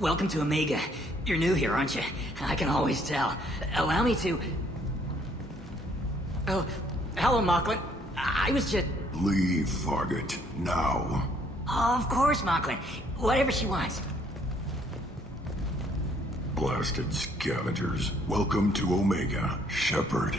Welcome to Omega. You're new here, aren't you? I can always tell. Allow me to... Oh, hello, Mocklin. I was just... Leave, Fargate. Now. Oh, of course, Mocklin. Whatever she wants. Blasted scavengers. Welcome to Omega, Shepard.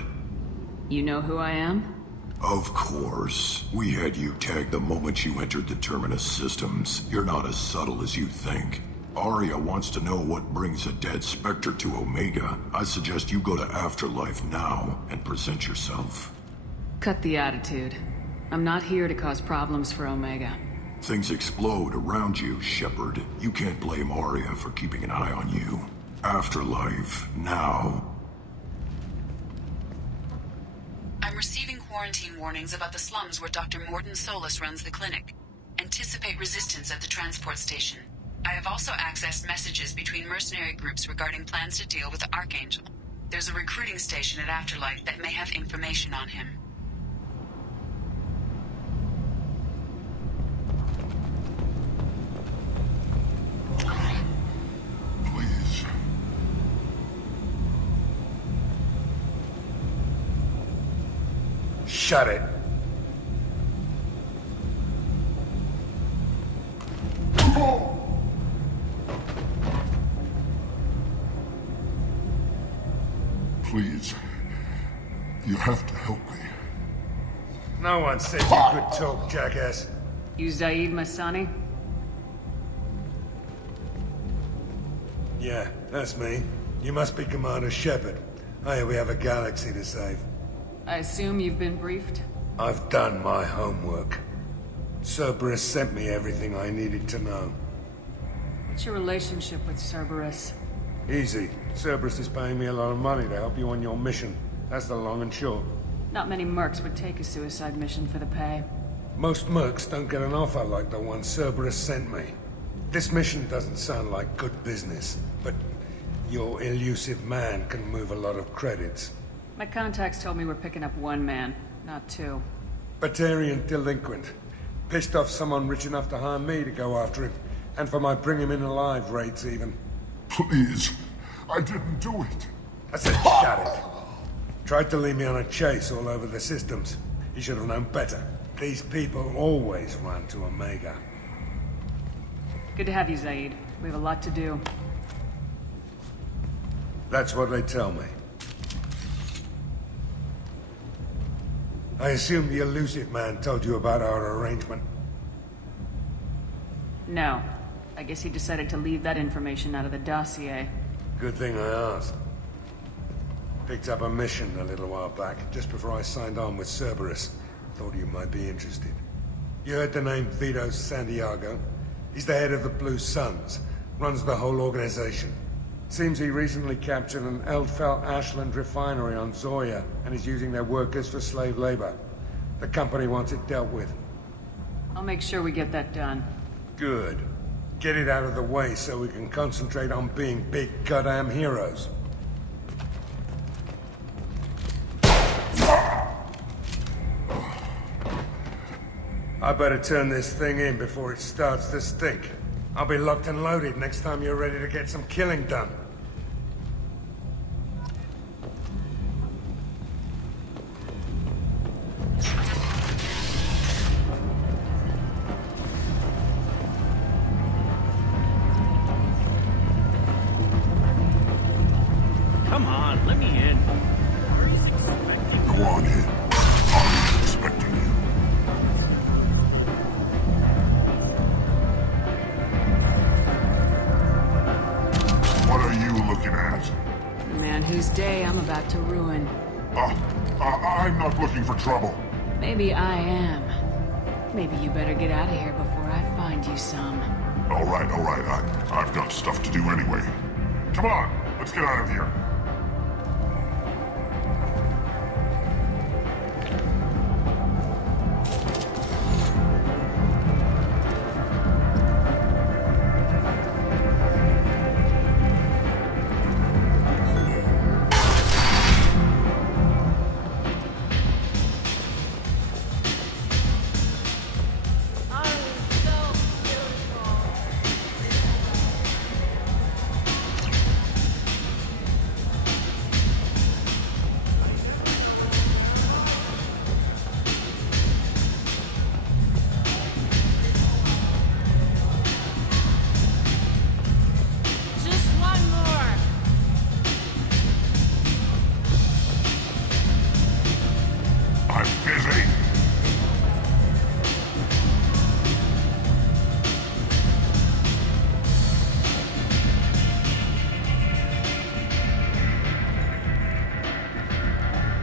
You know who I am? Of course. We had you tagged the moment you entered the Terminus systems. You're not as subtle as you think. Aria wants to know what brings a dead Spectre to Omega. I suggest you go to Afterlife now and present yourself. Cut the attitude. I'm not here to cause problems for Omega. Things explode around you, Shepard. You can't blame Aria for keeping an eye on you. Afterlife, now. I'm receiving quarantine warnings about the slums where Dr. Morden Solus runs the clinic. Anticipate resistance at the transport station. I have also accessed messages between mercenary groups regarding plans to deal with the Archangel. There's a recruiting station at Afterlife that may have information on him. Please. Shut it. Please. You have to help me. No one said you could talk, jackass. You Zaid Masani? Yeah, that's me. You must be Commander Shepard. Hey, we have a galaxy to save. I assume you've been briefed? I've done my homework. Cerberus sent me everything I needed to know. What's your relationship with Cerberus? Easy. Cerberus is paying me a lot of money to help you on your mission. That's the long and short. Not many mercs would take a suicide mission for the pay. Most mercs don't get an offer like the one Cerberus sent me. This mission doesn't sound like good business, but your elusive man can move a lot of credits. My contacts told me we're picking up one man, not two. Batarian delinquent. Pissed off someone rich enough to hire me to go after him. And for my bring him in alive rates even. Please. I didn't do it. I said shut it. Tried to lead me on a chase all over the systems. He should have known better. These people always run to Omega. Good to have you, Zaid. We have a lot to do. That's what they tell me. I assume the elusive man told you about our arrangement. No. I guess he decided to leave that information out of the dossier. Good thing I asked. Picked up a mission a little while back, just before I signed on with Cerberus. Thought you might be interested. You heard the name Vito Santiago? He's the head of the Blue Suns, runs the whole organization. Seems he recently captured an Eldfell Ashland refinery on Zoya, and is using their workers for slave labor. The company wants it dealt with. I'll make sure we get that done. Good. Get it out of the way so we can concentrate on being big goddamn heroes. I better turn this thing in before it starts to stink. I'll be locked and loaded next time you're ready to get some killing done. Come on, let me in. Ari's expecting Go on in. I'm expecting you. What are you looking at? The man whose day I'm about to ruin. I'm not looking for trouble. Maybe I am. Maybe you better get out of here before I find you some. All right. I've got stuff to do anyway. Come on, let's get out of here.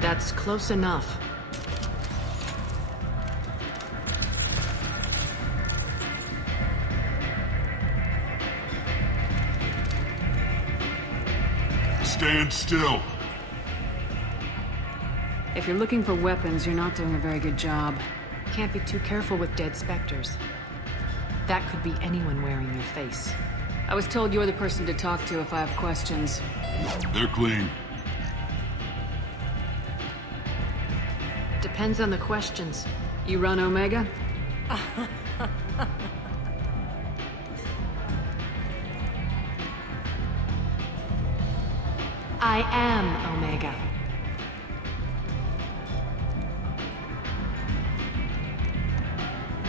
That's close enough. Stand still. If you're looking for weapons, you're not doing a very good job. Can't be too careful with dead specters. That could be anyone wearing your face. I was told you're the person to talk to if I have questions. They're clean. Depends on the questions. You run Omega? I am Omega.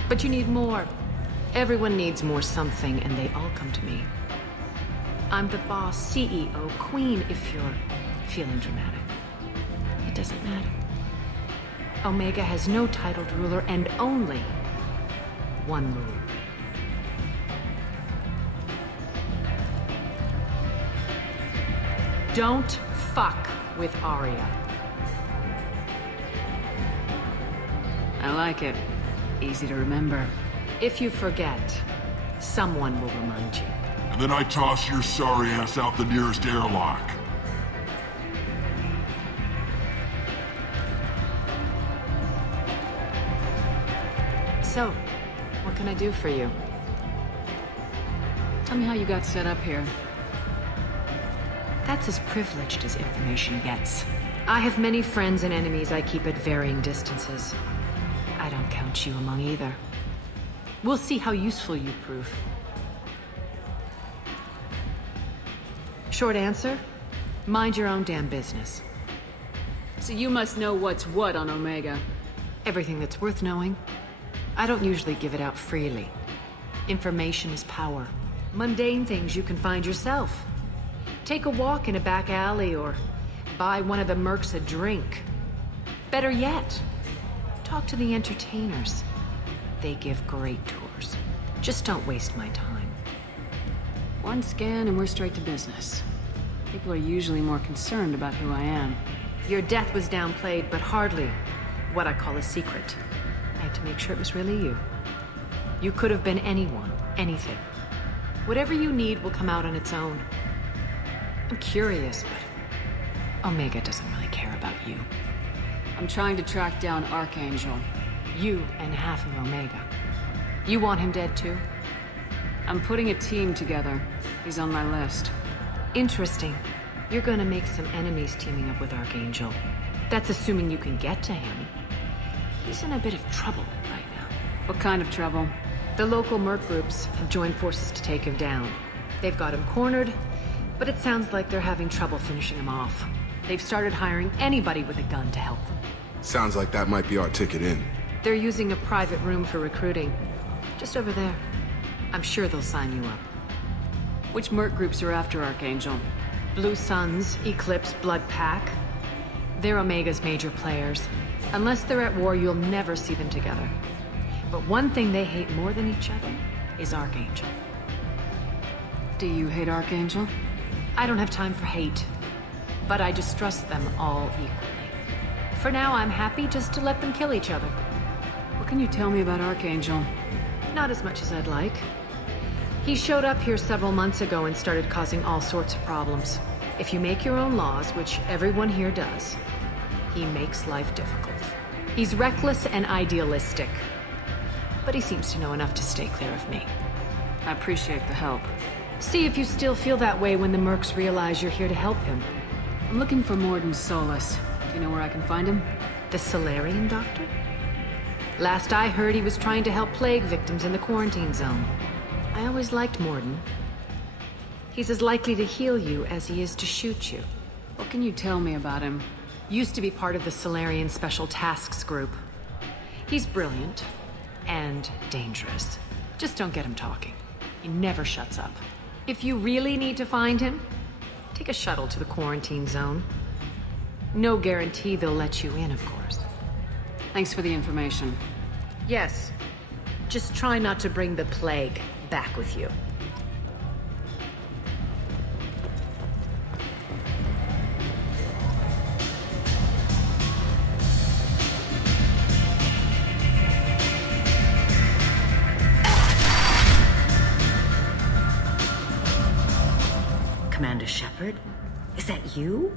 But you need more. Everyone needs more something, and they all come to me. I'm the boss, CEO, queen, if you're feeling dramatic. It doesn't matter. Omega has no titled ruler and only one rule. Don't fuck with Aria. I like it. Easy to remember. If you forget, someone will remind you. And then I toss your sorry ass out the nearest airlock. So, what can I do for you? Tell me how you got set up here. That's as privileged as information gets. I have many friends and enemies I keep at varying distances. I don't count you among either. We'll see how useful you prove. Short answer, mind your own damn business. So you must know what's what on Omega. Everything that's worth knowing. I don't usually give it out freely. Information is power. Mundane things you can find yourself. Take a walk in a back alley or buy one of the mercs a drink. Better yet, talk to the entertainers. They give great tours. Just don't waste my time. One scan and we're straight to business. People are usually more concerned about who I am. Your death was downplayed, but hardly what I call a secret. I had to make sure it was really you. You could have been anyone, anything. Whatever you need will come out on its own. I'm curious, but Omega doesn't really care about you. I'm trying to track down Archangel. You and half of Omega. You want him dead too? I'm putting a team together. He's on my list. Interesting. You're gonna make some enemies teaming up with Archangel. That's assuming you can get to him. He's in a bit of trouble right now. What kind of trouble? The local merc groups have joined forces to take him down. They've got him cornered, but it sounds like they're having trouble finishing him off. They've started hiring anybody with a gun to help them. Sounds like that might be our ticket in. They're using a private room for recruiting. Just over there. I'm sure they'll sign you up. Which merc groups are after Archangel? Blue Suns, Eclipse, Blood Pack. They're Omega's major players. Unless they're at war, you'll never see them together. But one thing they hate more than each other is Archangel. Do you hate Archangel? I don't have time for hate. But I distrust them all equally. For now, I'm happy just to let them kill each other. What can you tell me about Archangel? Not as much as I'd like. He showed up here several months ago and started causing all sorts of problems. If you make your own laws, which everyone here does, he makes life difficult. He's reckless and idealistic. But he seems to know enough to stay clear of me. I appreciate the help. See if you still feel that way when the mercs realize you're here to help him. I'm looking for Morden Solus. Do you know where I can find him? The Solarian doctor? Last I heard, he was trying to help plague victims in the quarantine zone. I always liked Morden. He's as likely to heal you as he is to shoot you. What can you tell me about him? Used to be part of the Solarian Special Tasks Group. He's brilliant and dangerous. Just don't get him talking. He never shuts up. If you really need to find him, take a shuttle to the quarantine zone. No guarantee they'll let you in, of course. Thanks for the information. Yes. Just try not to bring the plague back with you. Shepard? Is that you?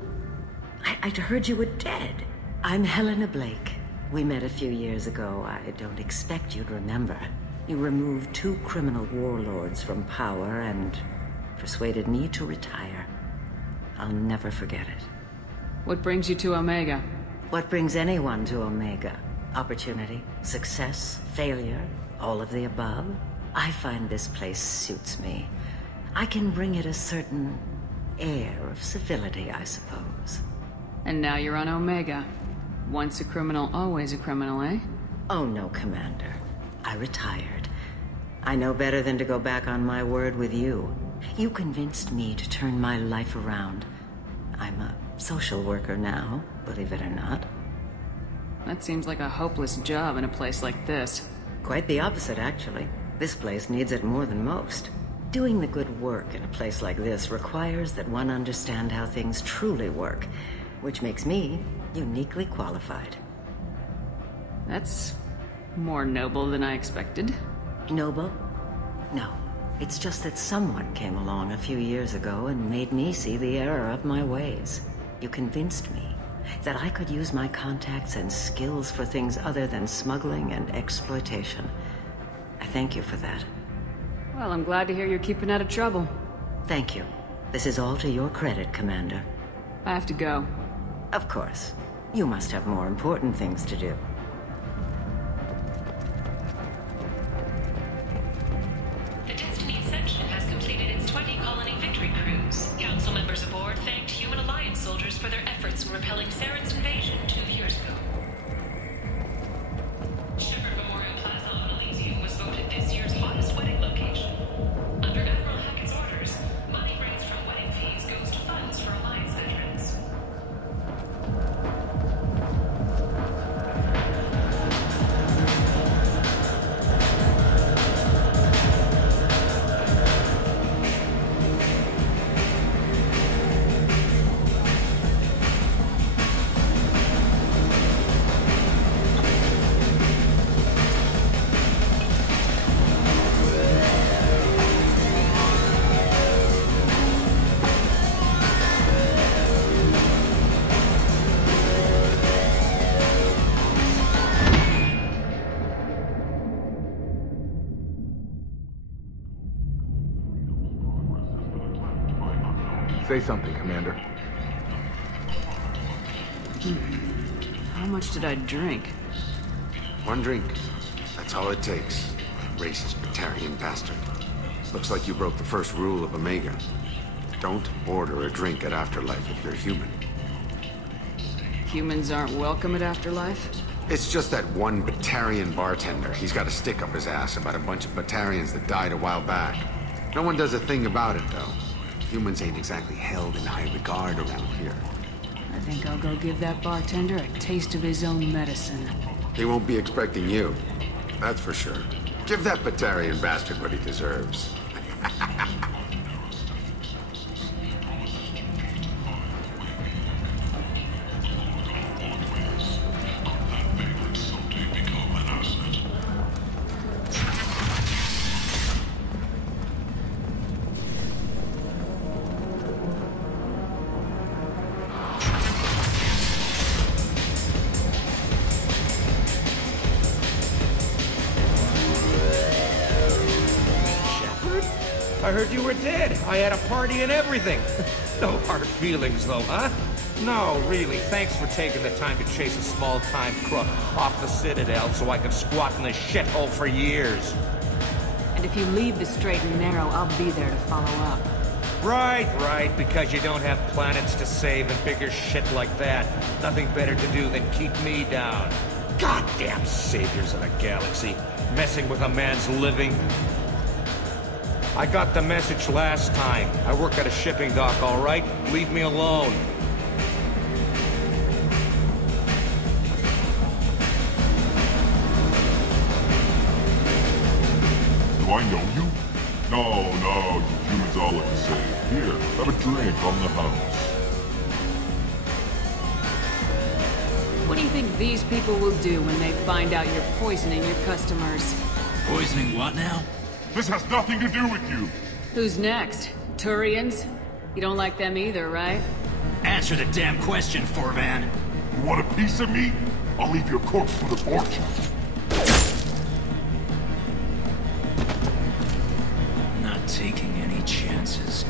I'd heard you were dead. I'm Helena Blake. We met a few years ago. I don't expect you'd remember. You removed 2 criminal warlords from power and persuaded me to retire. I'll never forget it. What brings you to Omega? What brings anyone to Omega? Opportunity, success, failure, all of the above? I find this place suits me. I can bring it a certain air of civility, I suppose. And now you're on Omega. Once a criminal, always a criminal, eh? Oh no, Commander. I retired. I know better than to go back on my word with you. You convinced me to turn my life around. I'm a social worker now, believe it or not. That seems like a hopeless job in a place like this. Quite the opposite, actually. This place needs it more than most. Doing the good work in a place like this requires that one understand how things truly work, which makes me uniquely qualified. That's more noble than I expected. Noble? No. It's just that someone came along a few years ago and made me see the error of my ways. You convinced me that I could use my contacts and skills for things other than smuggling and exploitation. I thank you for that. Well, I'm glad to hear you're keeping out of trouble. Thank you. This is all to your credit, Commander. I have to go. Of course. You must have more important things to do. The Destiny Ascension has completed its 20-colony victory cruise. Council members aboard thanked Human Alliance soldiers for their efforts in repelling Saren's invasion 2 years ago. Shepard Memorial Plaza on Elysium was voted this year's hottest wedding location. Under Admiral Hackett's orders, money raised from wedding fees goes to funds for Alliance veterans. Say something, Commander. How much did I drink? 1 drink. That's all it takes. Racist Batarian bastard. Looks like you broke the first rule of Omega. Don't order a drink at Afterlife if you're human. Humans aren't welcome at Afterlife? It's just that one Batarian bartender. He's got a stick up his ass about a bunch of Batarians that died a while back. No one does a thing about it, though. Humans ain't exactly held in high regard around here. I think I'll go give that bartender a taste of his own medicine. He won't be expecting you. That's for sure. Give that Batarian bastard what he deserves. I heard you were dead. I had a party and everything. No hard feelings, though, huh? No, really. Thanks for taking the time to chase a small-time crook off the Citadel so I could squat in this shithole for years. And if you leave the straight and narrow, I'll be there to follow up. Right, because you don't have planets to save and bigger shit like that. Nothing better to do than keep me down. Goddamn saviors of the galaxy, messing with a man's living. I got the message last time. I work at a shipping dock, all right? Leave me alone. Do I know you? No, you humans all look the same. Here, have a drink on the house. What do you think these people will do when they find out you're poisoning your customers? Poisoning what now? This has nothing to do with you. Who's next? Turians? You don't like them either, right? Answer the damn question, Forvan. You want a piece of me? I'll leave your corpse with a fortune. Not taking any chances.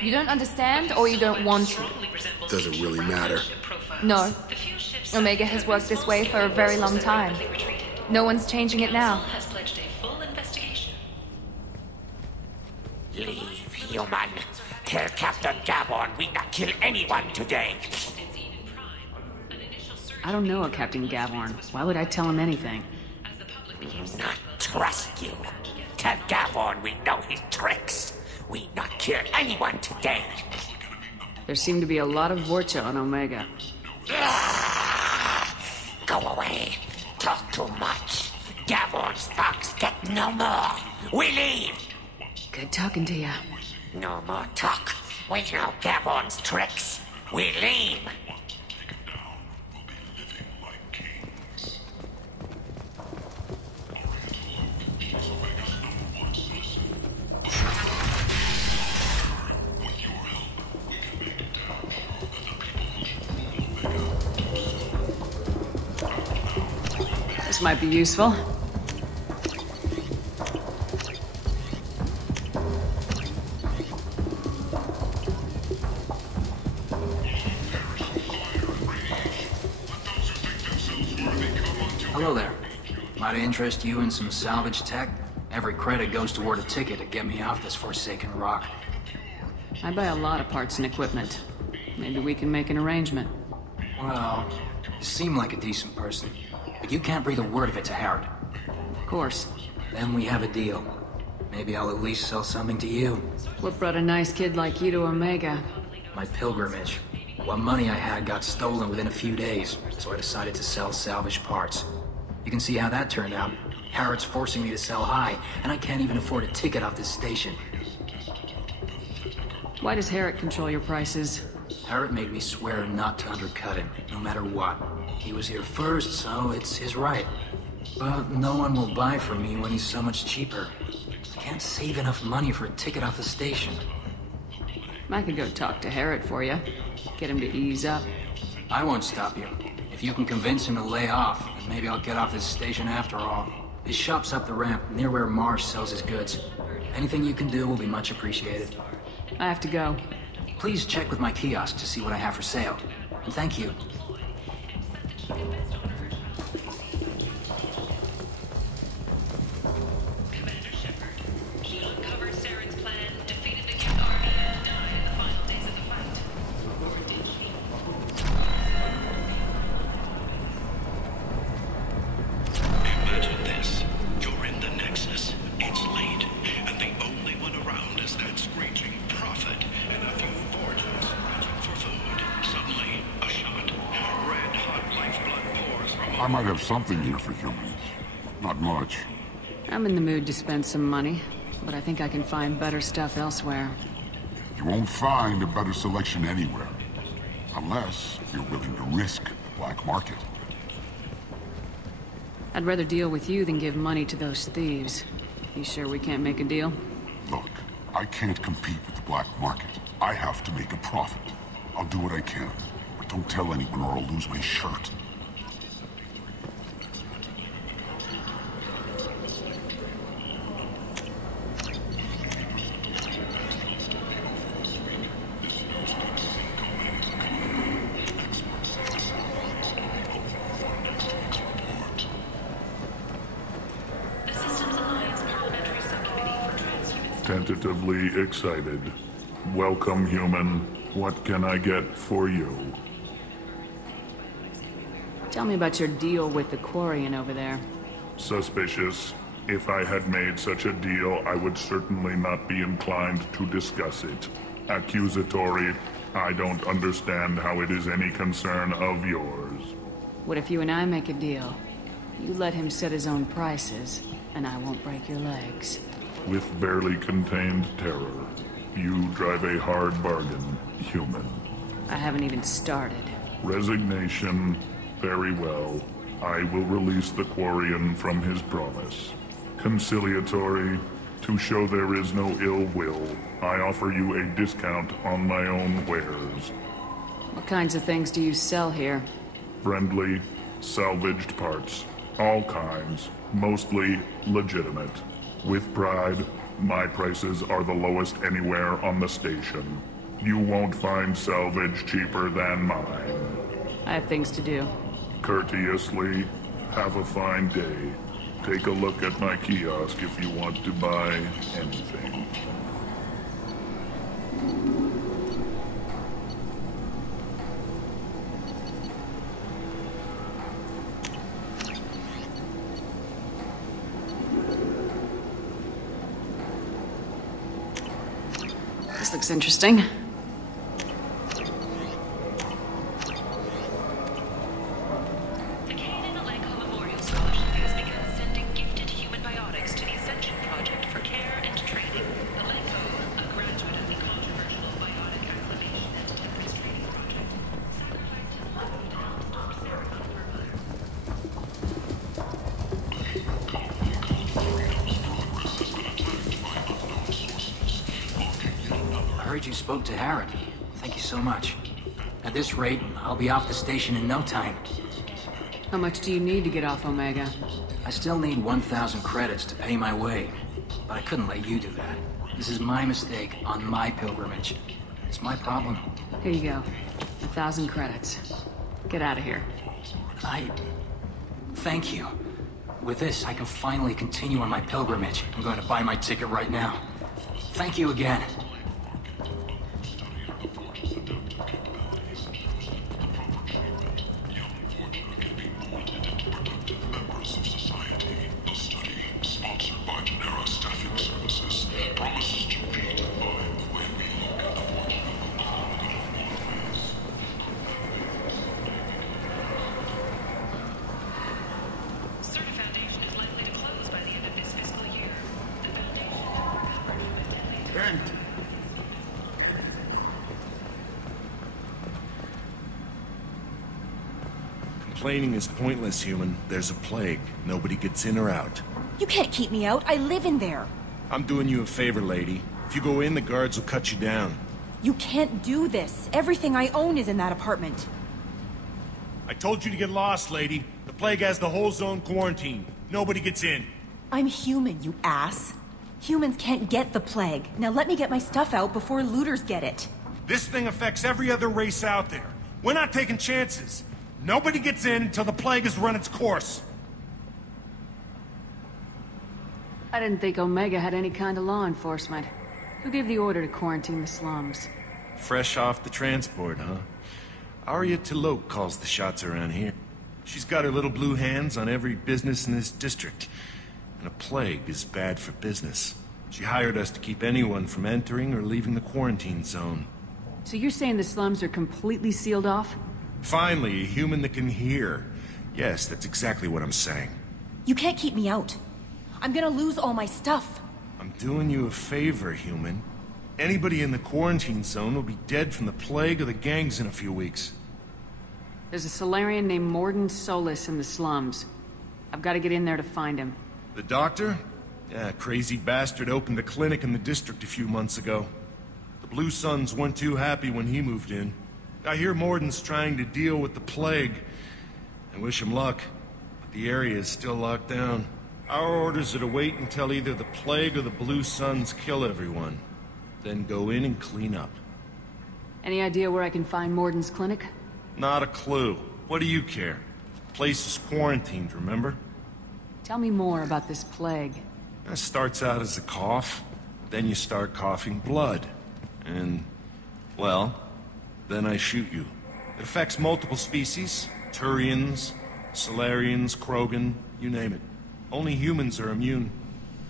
You don't understand, or you don't want to? Doesn't really matter. No. Omega has worked this way for a very long time. No one's changing it now. Leave, human. Tell Captain Gavon we not kill anyone today. I don't know a Captain Gavorn. Why would I tell him anything? We not trust you. Tell Gavon we know his tricks. We not kill anyone today. There seem to be a lot of Vorcha on Omega. Go away. Talk too much. Gavon's thugs get no more. We leave. Good talking to you. No more talk. We know Gavon's tricks. We leave. This might be useful. Hello there. Might interest you in some salvage tech? Every credit goes toward a ticket to get me off this forsaken rock. I buy a lot of parts and equipment. Maybe we can make an arrangement. Well, you seem like a decent person. But you can't breathe a word of it to Harrod. Of course. Then we have a deal. Maybe I'll at least sell something to you. What brought a nice kid like you to Omega? My pilgrimage. What money I had got stolen within a few days, so I decided to sell salvaged parts. You can see how that turned out. Harrod's forcing me to sell high, and I can't even afford a ticket off this station. Why does Harrod control your prices? Harrod made me swear not to undercut him, no matter what. He was here first, so it's his right. But no one will buy from me when he's so much cheaper. I can't save enough money for a ticket off the station. I could go talk to Harrod for you. Get him to ease up. I won't stop you. If you can convince him to lay off, then maybe I'll get off this station after all. His shop's up the ramp, near where Marsh sells his goods. Anything you can do will be much appreciated. I have to go. Please check with my kiosk to see what I have for sale. And thank you. Commander Shepard, you uncovered Saren's plan, defeated the King Aria, and died in the final days of the fight. Or did she? Imagine this. You're in the Nexus. It's late. And the only one around is that screeching prophet and a few forges reaching for food. Suddenly, a shot. Red-hot lifeblood pours from... I might have something here for humans. Not much. I'm in the mood to spend some money, but I think I can find better stuff elsewhere. You won't find a better selection anywhere. Unless you're willing to risk the black market. I'd rather deal with you than give money to those thieves. You sure we can't make a deal? Look, I can't compete with the black market. I have to make a profit. I'll do what I can, but don't tell anyone or I'll lose my shirt. tentatively excited. Welcome, human. What can I get for you? Tell me about your deal with the Quarian over there. Suspicious. If I had made such a deal, I would certainly not be inclined to discuss it. Accusatory. I don't understand how it is any concern of yours. What if you and I make a deal? You let him set his own prices, and I won't break your legs. With barely contained terror, you drive a hard bargain, human. I haven't even started. Resignation. Very well. I will release the Quarian from his promise. Conciliatory. To show there is no ill will, I offer you a discount on my own wares. What kinds of things do you sell here? Friendly, salvaged parts. All kinds. Mostly legitimate. With pride, my prices are the lowest anywhere on the station. You won't find salvage cheaper than mine. I have things to do. Courteously, have a fine day. Take a look at my kiosk if you want to buy anything. This looks interesting. You spoke to Harrod. Thank you so much. At this rate, I'll be off the station in no time. How much do you need to get off Omega? I still need 1,000 credits to pay my way, but I couldn't let you do that. This is my mistake on my pilgrimage. It's my problem. Here you go. 1,000 credits. Get out of here. Thank you. With this, I can finally continue on my pilgrimage. I'm going to buy my ticket right now. Thank you again. Complaining is pointless, human. There's a plague. Nobody gets in or out. You can't keep me out. I live in there. I'm doing you a favor, lady. If you go in, the guards will cut you down. You can't do this. Everything I own is in that apartment. I told you to get lost, lady. The plague has the whole zone quarantined. Nobody gets in. I'm human, you ass. Humans can't get the plague. Now let me get my stuff out before looters get it. This thing affects every other race out there. We're not taking chances. Nobody gets in until the plague has run its course. I didn't think Omega had any kind of law enforcement. Who gave the order to quarantine the slums? Fresh off the transport, huh? Aria calls the shots around here. She's got her little blue hands on every business in this district. And a plague is bad for business. She hired us to keep anyone from entering or leaving the quarantine zone. So you're saying the slums are completely sealed off? Finally, a human that can hear. Yes, that's exactly what I'm saying. You can't keep me out. I'm gonna lose all my stuff. I'm doing you a favor, human. Anybody in the quarantine zone will be dead from the plague or the gangs in a few weeks. There's a Solarian named Morden Solis in the slums. I've got to get in there to find him. The doctor? Yeah, crazy bastard opened a clinic in the district a few months ago. The Blue Suns weren't too happy when he moved in. I hear Morden's trying to deal with the plague. I wish him luck, but the area is still locked down. Our orders are to wait until either the plague or the Blue Suns kill everyone. Then go in and clean up. Any idea where I can find Morden's clinic? Not a clue. What do you care? The place is quarantined, remember? Tell me more about this plague. It starts out as a cough, Then you start coughing blood. And, well, then I shoot you. It affects multiple species. Turians, Solarians, Krogan, you name it. Only humans are immune.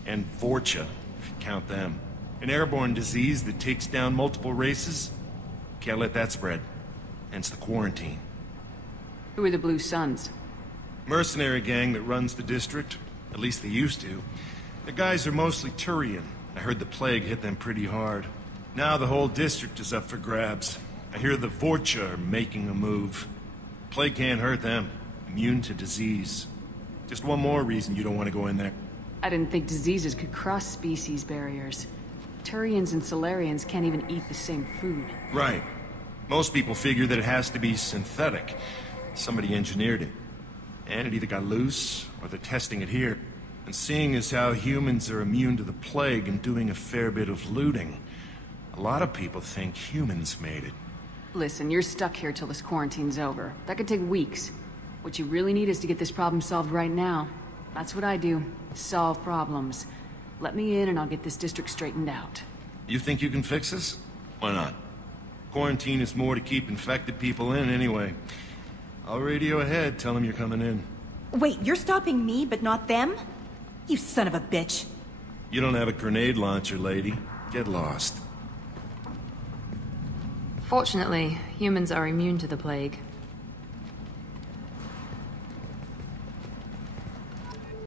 And Vorcha, if you count them. An airborne disease that takes down multiple races. Can't let that spread. Hence the quarantine. Who are the Blue Suns? Mercenary gang that runs the district. At least they used to. The guys are mostly Turian. I heard the plague hit them pretty hard. Now the whole district is up for grabs. I hear the Vorcha are making a move. Plague can't hurt them. Immune to disease. Just one more reason you don't want to go in there. I didn't think diseases could cross species barriers. Turians and Solarians can't even eat the same food. Right. Most people figure that it has to be synthetic. Somebody engineered it. And it either got loose, or they're testing it here. And seeing as how humans are immune to the plague and doing a fair bit of looting, a lot of people think humans made it. Listen, you're stuck here till this quarantine's over. That could take weeks. What you really need is to get this problem solved right now. That's what I do. Solve problems. Let me in and I'll get this district straightened out. You think you can fix this? Why not? Quarantine is more to keep infected people in anyway. I'll radio ahead, tell them you're coming in. Wait, you're stopping me, but not them? You son of a bitch. You don't have a grenade launcher, lady. Get lost. Fortunately, humans are immune to the plague.